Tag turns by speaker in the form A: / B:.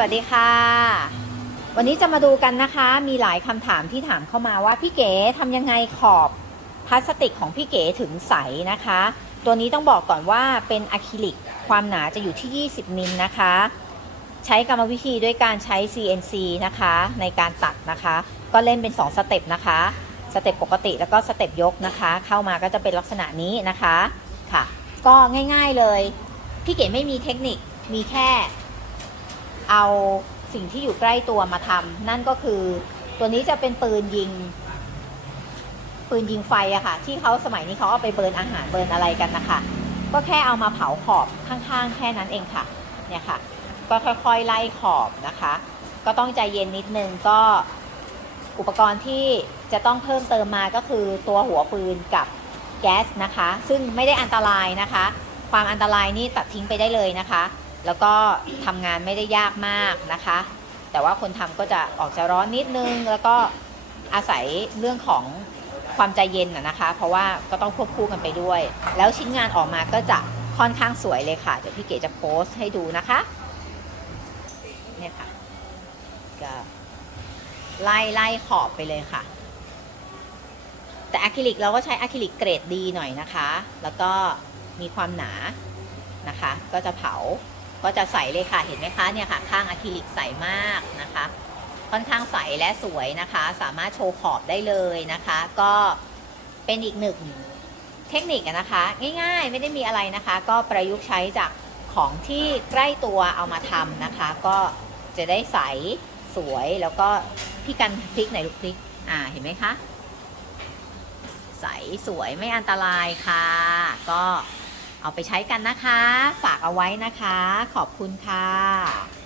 A: สวัสดีค่ะ วันนี้จะมาดูกันนะคะ มีหลายคำถามที่ถามเข้ามาว่าพี่เก๋ทำยังไงขอบพลาสติกของพี่เก๋ถึงใสนะคะ ตัวนี้ต้องบอกก่อนว่าเป็นอะคริลิกความหนาจะอยู่ที่ 20 มิลนะคะ ใช้กรรมวิธีด้วยการใช้ CNC นะคะ ในการตัดนะคะ ก็เล่นเป็น 2 สเต็ปนะคะ สเต็ปปกติแล้วก็สเต็ปยกนะคะ เข้ามาก็จะเป็นลักษณะนี้นะคะค่ะ ก็ง่ายๆเลย พี่เก๋ไม่มีเทคนิคมีแค่ เอาสิ่งที่อยู่ใกล้ตัวมาทำนั่นก็คือตัวนี้จะเป็นปืนยิง ปืนยิงไฟอะค่ะ ที่เขาสมัยนี้เขาเอาไปเบิร์นอาหารเบิร์นอะไรกันนะคะก็แค่เอามาเผาขอบข้างๆ แค่นั้นเองค่ะ เนี่ยค่ะ ก็ค่อยๆไล่ขอบนะคะ ก็ต้องใจเย็นนิดนึงก็อุปกรณ์ที่จะต้องเพิ่มเติมมาก็คือตัวหัวปืนกับแก๊สนะคะ ซึ่งไม่ได้อันตรายนะคะ ความอันตรายนี่ตัดทิ้งไปได้เลยนะคะ แล้วก็ทำงานไม่ได้ยากมากนะคะ แต่ว่าคนทำก็จะออกจะร้อนนิดนึง แล้วก็อาศัยเรื่องของความใจเย็นนะนะคะ เพราะว่าก็ต้องควบคู่กันไปด้วย แล้วชิ้นงานออกมาก็จะค่อนข้างสวยเลยค่ะ เดี๋ยวพี่เก๋จะโพสต์ให้ดูนะคะเนี่ยค่ะก็ไล่ไล่ขอบไปเลยค่ะ แต่อะคริลิกเราก็ใช้อะคริลิกเกรดดีหน่อยนะคะ แล้วก็มีความหนานะคะ ก็จะเผา ก็จะใสเลยค่ะเห็นไหมคะเนี่ยค่ะข้างอะคริลิกใสมากนะคะ ค่อนข้างใสและสวยนะคะ สามารถโชว์ขอบได้เลยนะคะ ก็เป็นอีกหนึ่งเทคนิคนะคะ ง่ายๆไม่ได้มีอะไรนะคะ ก็ประยุกต์ใช้จากของที่ใกล้ตัวเอามาทำนะคะ ก็จะได้ใสสวยแล้วก็พี่กันพลิกไหนลูกพลิกอ่าเห็นไหมคะใสสวยไม่อันตรายค่ะ ก็ เอาไปใช้กันนะคะ ฝากเอาไว้นะคะ ขอบคุณค่ะ